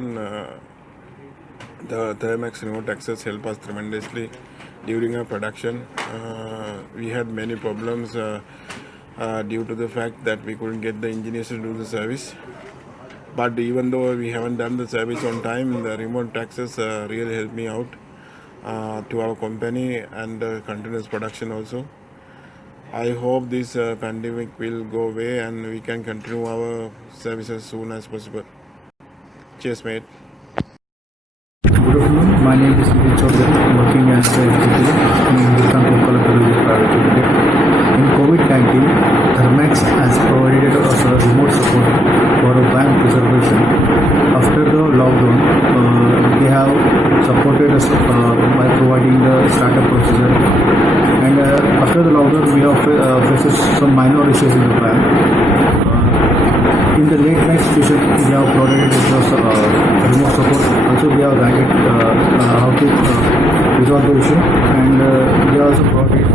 lockdown, the Thermax remote access helped us tremendously during our production. We had many problems due to the fact that we couldn't get the engineers to do the service. But even though we haven't done the service on time, the remote access really helped me out to our company and continuous production also. I hope this pandemic will go away and we can continue our services as soon as possible. Cheers, mate. Good afternoon. My name is Nikhil Chaudhary, working as a executive in Hindustan Coca-Cola Private Limited. In COVID-19, Thermax has provided us a remote support for a bank preservation. After the lockdown, they have supported us by providing the startup procedure. And after the lockdown, we have faces some minor issues in the bank. In the late night situation, we have provided us remote support. Also, we have guided how to resolve the issue, and we also provided